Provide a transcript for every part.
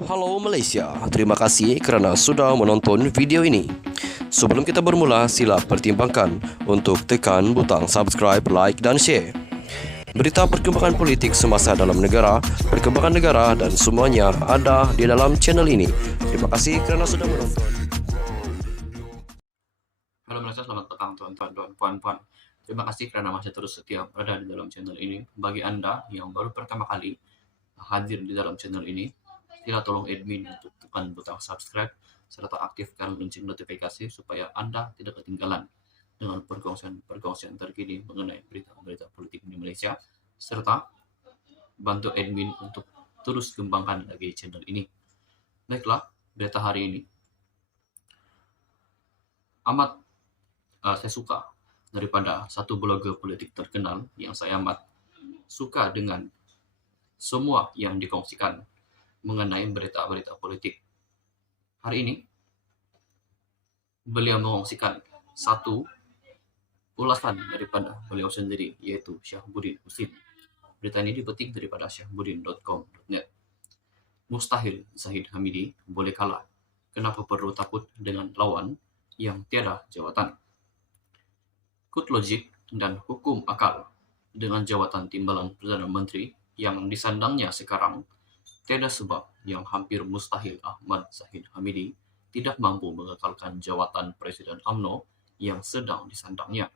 Halo Malaysia, terima kasih kerana sudah menonton video ini. Sebelum kita bermula, sila pertimbangkan untuk tekan butang subscribe, like dan share. Berita perkembangan politik semasa dalam negara, perkembangan negara dan semuanya ada di dalam channel ini. Terima kasih kerana sudah menonton. Halo Malaysia, selamat petang tuan-tuan dan puan-puan. Terima kasih kerana masih terus setia berada di dalam channel ini. Bagi Anda yang baru pertama kali hadir di dalam channel ini, sila tolong admin untuk tekan butang subscribe serta aktifkan lonceng notifikasi supaya Anda tidak ketinggalan dengan perkongsian terkini mengenai berita-berita politik di Malaysia, serta bantu admin untuk terus kembangkan lagi channel ini. Baiklah, berita hari ini amat saya suka daripada satu blogger politik terkenal yang saya amat suka dengan semua yang dikongsikan mengenai berita-berita politik. Hari ini, beliau mengongsikan satu ulasan daripada beliau sendiri, yaitu Syahbudin Husin. Berita ini dipetik daripada syahbudin.com.net. Mustahil Zahid Hamidi boleh kalah. Kenapa perlu takut dengan lawan yang tiada jawatan? Kut logik dan hukum akal dengan jawatan timbalan Perdana Menteri yang disandangnya sekarang, tiada sebab yang hampir mustahil Ahmad Zahid Hamidi tidak mampu mengekalkan jawatan Presiden UMNO yang sedang disandangnya.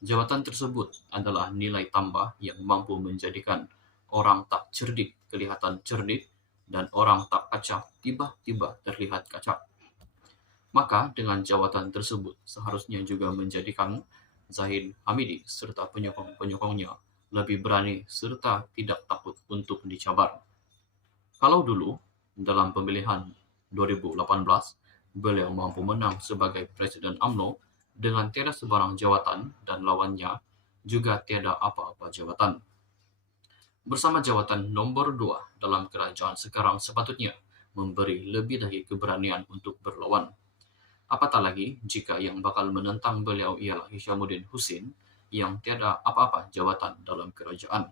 Jawatan tersebut adalah nilai tambah yang mampu menjadikan orang tak cerdik kelihatan cerdik dan orang tak kacak tiba-tiba terlihat kacak. Maka dengan jawatan tersebut seharusnya juga menjadikan Zahid Hamidi serta penyokong-penyokongnya lebih berani serta tidak takut untuk dicabar. Kalau dulu, dalam pemilihan 2018, beliau mampu menang sebagai Presiden UMNO dengan tiada sebarang jawatan dan lawannya juga tiada apa-apa jawatan. Bersama jawatan nombor 2 dalam kerajaan sekarang sepatutnya memberi lebih dari keberanian untuk berlawan. Apatah lagi jika yang bakal menentang beliau ialah Hishamuddin Husin yang tiada apa-apa jawatan dalam kerajaan.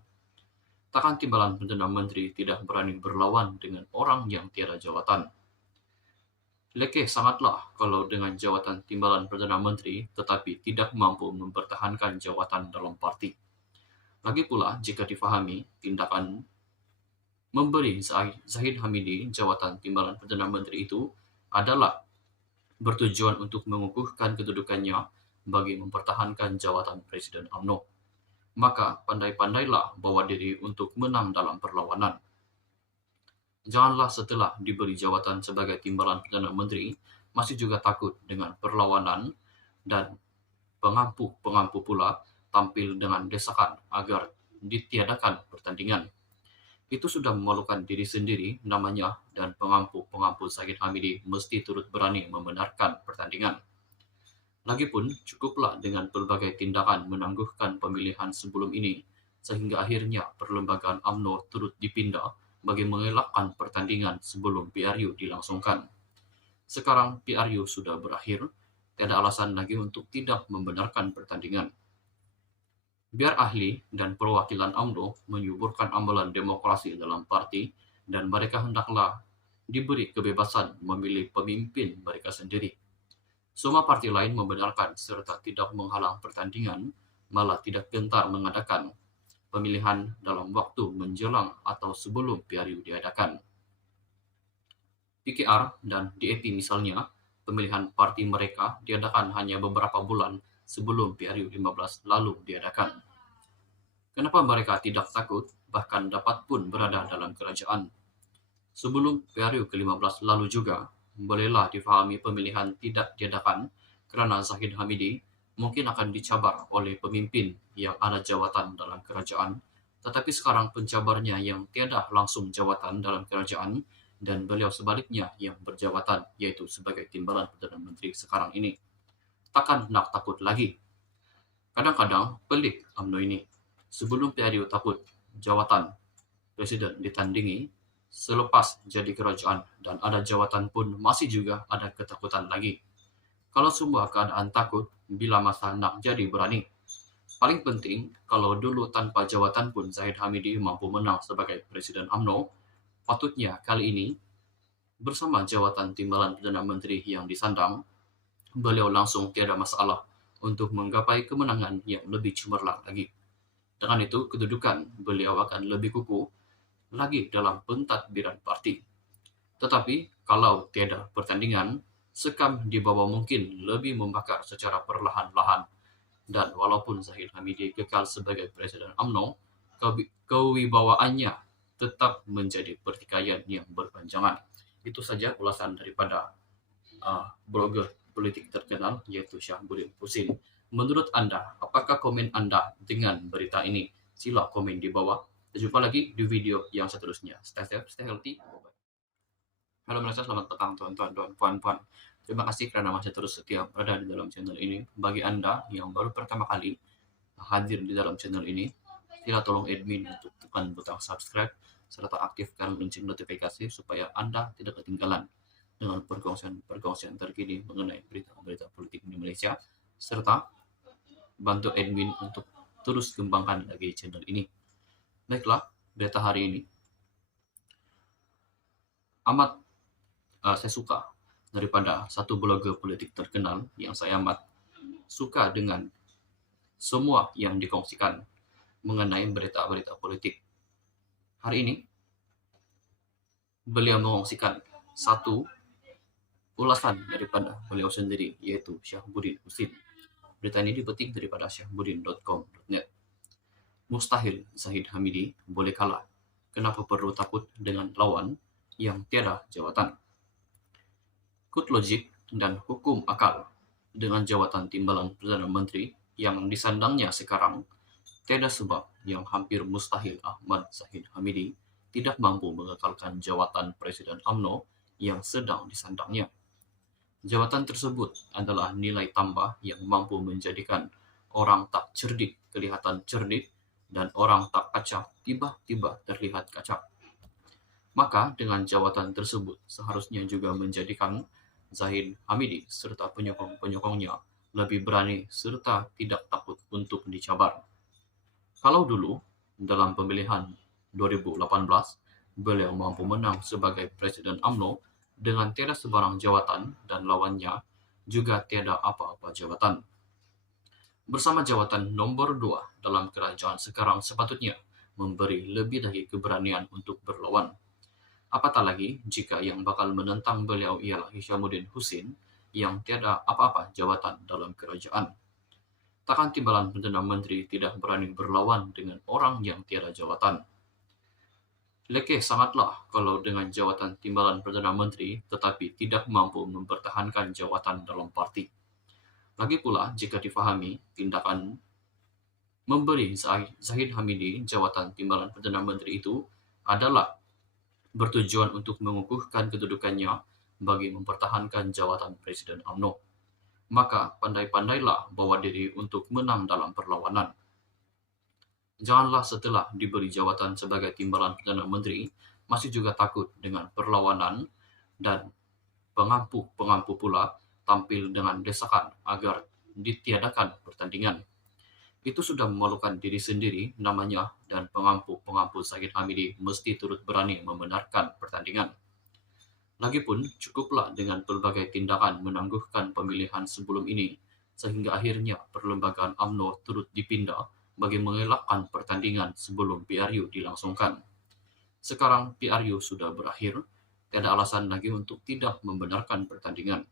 Takkan timbalan Perdana Menteri tidak berani berlawan dengan orang yang tiada jawatan. Lekeh sangatlah kalau dengan jawatan timbalan Perdana Menteri tetapi tidak mampu mempertahankan jawatan dalam parti. Lagi pula jika difahami tindakan memberi Zahid Hamidi jawatan timbalan Perdana Menteri itu adalah bertujuan untuk mengukuhkan kedudukannya bagi mempertahankan jawatan Presiden UMNO. Maka pandai-pandailah bawa diri untuk menang dalam perlawanan. Janganlah setelah diberi jawatan sebagai timbalan Perdana Menteri, masih juga takut dengan perlawanan dan pengampu-pengampu pula tampil dengan desakan agar ditiadakan pertandingan. Itu sudah memalukan diri sendiri namanya dan pengampu-pengampu Zahid Hamidi mesti turut berani membenarkan pertandingan. Lagipun cukuplah dengan berbagai tindakan menangguhkan pemilihan sebelum ini sehingga akhirnya perlembagaan UMNO turut dipindah bagi mengelakkan pertandingan sebelum PRU dilangsungkan. Sekarang PRU sudah berakhir, tiada alasan lagi untuk tidak membenarkan pertandingan. Biar ahli dan perwakilan UMNO menyuburkan amalan demokrasi dalam parti dan mereka hendaklah diberi kebebasan memilih pemimpin mereka sendiri. Semua parti lain membenarkan serta tidak menghalang pertandingan, malah tidak gentar mengadakan pemilihan dalam waktu menjelang atau sebelum PRU diadakan. PKR dan DAP misalnya, pemilihan parti mereka diadakan hanya beberapa bulan sebelum PRU 15 lalu diadakan. Kenapa mereka tidak takut, bahkan dapat pun berada dalam kerajaan? Sebelum PRU ke-15 lalu juga, bolehlah difahami pemilihan tidak diadakan kerana Zahid Hamidi mungkin akan dicabar oleh pemimpin yang ada jawatan dalam kerajaan, tetapi sekarang pencabarnya yang tiada langsung jawatan dalam kerajaan dan beliau sebaliknya yang berjawatan, yaitu sebagai timbalan Perdana Menteri sekarang ini. Takkan nak takut lagi. Kadang-kadang pelik UMNO ini. Sebelum PRU takut jawatan Presiden ditandingi, selepas jadi kerajaan dan ada jawatan pun masih juga ada ketakutan lagi. Kalau semua keadaan takut, bila masa nak jadi berani. Paling penting, kalau dulu tanpa jawatan pun Zahid Hamidi mampu menang sebagai Presiden UMNO, patutnya kali ini Bersama jawatan timbalan Perdana Menteri yang disandang, beliau langsung tiada masalah untuk menggapai kemenangan yang lebih cemerlang lagi. Dengan itu, kedudukan beliau akan lebih kukuh lagi dalam pentadbiran parti. Tetapi, kalau tiada pertandingan, sekam di bawah mungkin lebih membakar secara perlahan-lahan. Dan walaupun Zahid Hamidi kekal sebagai Presiden UMNO, kewibawaannya tetap menjadi pertikaian yang berpanjangan. Itu saja ulasan daripada blogger politik terkenal yaitu Syahbuddin Husin. Menurut Anda, apakah komen Anda dengan berita ini? Sila komen di bawah. Kita jumpa lagi di video yang seterusnya. Stay safe, stay healthy. Halo Malaysia, selamat petang tuan-tuan dan puan-puan. Terima kasih karena masih terus setia berada di dalam channel ini. Bagi Anda yang baru pertama kali hadir di dalam channel ini, sila tolong admin untuk tekan butang subscribe serta aktifkan lonceng notifikasi supaya Anda tidak ketinggalan dengan perkongsian terkini mengenai berita-berita politik di Malaysia, serta bantu admin untuk terus kembangkan lagi channel ini. Baiklah, berita hari ini amat saya suka daripada satu blogger politik terkenal yang saya amat suka dengan semua yang dikongsikan mengenai berita-berita politik. Hari ini, beliau mengongsikan satu ulasan daripada beliau sendiri, yaitu Syahbuddin Husin. Berita ini dipetik daripada syahbuddin.com.net. Mustahil Zahid Hamidi boleh kalah. Kenapa perlu takut dengan lawan yang tiada jawatan? Kut logik dan hukum akal dengan jawatan timbalan Perdana Menteri yang disandangnya sekarang, tiada sebab yang hampir mustahil Ahmad Zahid Hamidi tidak mampu mengekalkan jawatan Presiden UMNO yang sedang disandangnya. Jawatan tersebut adalah nilai tambah yang mampu menjadikan orang tak cerdik kelihatan cerdik dan orang tak kacak tiba-tiba terlihat kacak. Maka dengan jawatan tersebut seharusnya juga menjadikan Zahid Hamidi serta penyokong-penyokongnya lebih berani serta tidak takut untuk dicabar. Kalau dulu dalam pemilihan 2018 beliau mampu menang sebagai Presiden UMNO dengan tiada sebarang jawatan dan lawannya juga tiada apa-apa jawatan. Bersama jawatan nomor 2 dalam kerajaan sekarang sepatutnya memberi lebih lagi keberanian untuk berlawan. Apatah lagi jika yang bakal menentang beliau ialah Syahbuddin Husin yang tiada apa-apa jawatan dalam kerajaan. Takkan timbalan Perdana Menteri tidak berani berlawan dengan orang yang tiada jawatan. Lekeh sangatlah kalau dengan jawatan timbalan Perdana Menteri tetapi tidak mampu mempertahankan jawatan dalam parti. Lagi pula jika difahami tindakan memberi Zahid Hamidi jawatan timbalan Perdana Menteri itu adalah bertujuan untuk mengukuhkan kedudukannya bagi mempertahankan jawatan Presiden UMNO. Maka pandai-pandailah bawa diri untuk menang dalam perlawanan. Janganlah setelah diberi jawatan sebagai timbalan Perdana Menteri, masih juga takut dengan perlawanan dan pengampu-pengampu pula tampil dengan desakan agar ditiadakan pertandingan. Itu sudah memalukan diri sendiri namanya dan pengampu-pengampu Zahid Hamidi mesti turut berani membenarkan pertandingan. Lagipun cukuplah dengan berbagai tindakan menangguhkan pemilihan sebelum ini sehingga akhirnya perlembagaan UMNO turut dipindah bagi mengelakkan pertandingan sebelum PRU dilangsungkan. Sekarang PRU sudah berakhir, tiada alasan lagi untuk tidak membenarkan pertandingan.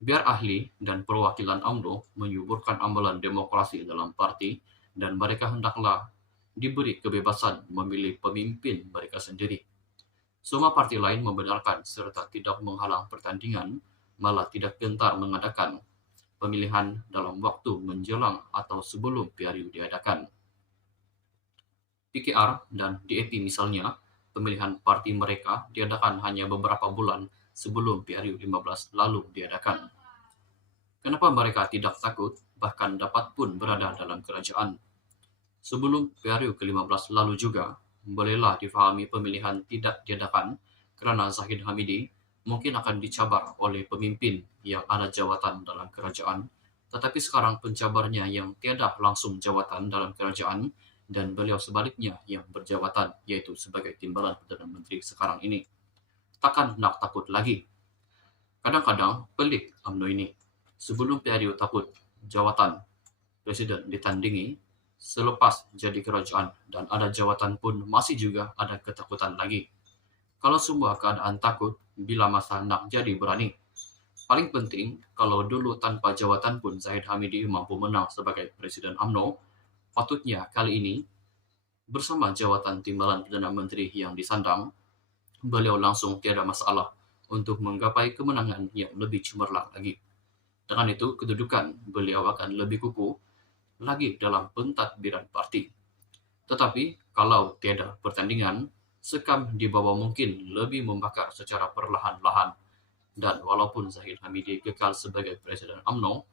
Biar ahli dan perwakilan UMNO menyuburkan amalan demokrasi dalam parti dan mereka hendaklah diberi kebebasan memilih pemimpin mereka sendiri. Semua parti lain membenarkan serta tidak menghalang pertandingan, malah tidak gentar mengadakan pemilihan dalam waktu menjelang atau sebelum PRU diadakan. PKR dan DAP misalnya, pemilihan parti mereka diadakan hanya beberapa bulan sebelum PRU 15 lalu diadakan. Kenapa mereka tidak takut bahkan dapat pun berada dalam kerajaan? Sebelum PRU ke-15 lalu juga, bolehlah difahami pemilihan tidak diadakan kerana Zahid Hamidi mungkin akan dicabar oleh pemimpin yang ada jawatan dalam kerajaan, tetapi sekarang pencabarnya yang tiada langsung jawatan dalam kerajaan dan beliau sebaliknya yang berjawatan, yaitu sebagai timbalan Perdana Menteri sekarang ini. takkan nak takut lagi. Kadang-kadang pelik UMNO ini. Sebelum periode takut jawatan presiden ditandingi, selepas jadi kerajaan dan ada jawatan pun masih juga ada ketakutan lagi. Kalau semua keadaan takut, bila masa nak jadi berani. Paling penting, kalau dulu tanpa jawatan pun Zahid Hamidi mampu menang sebagai Presiden UMNO, patutnya kali ini, bersama jawatan timbalan Perdana Menteri yang disandang, beliau langsung tiada masalah untuk menggapai kemenangan yang lebih cemerlang lagi. Dengan itu, kedudukan beliau akan lebih kukuh lagi dalam pentadbiran parti. Tetapi, kalau tiada pertandingan, sekam di bawah mungkin lebih membakar secara perlahan-lahan. Dan walaupun Zahid Hamidi kekal sebagai Presiden UMNO,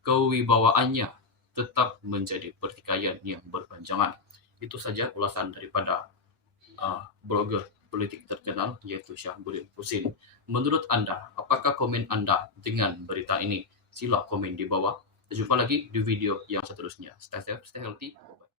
kewibawaannya tetap menjadi pertikaian yang berpanjangan. Itu saja ulasan daripada blogger politik terkenal yaitu Syahbuddin Husin. Menurut Anda, apakah komen Anda dengan berita ini? Sila komen di bawah. Jumpa lagi di video yang seterusnya. Stay safe, stay healthy.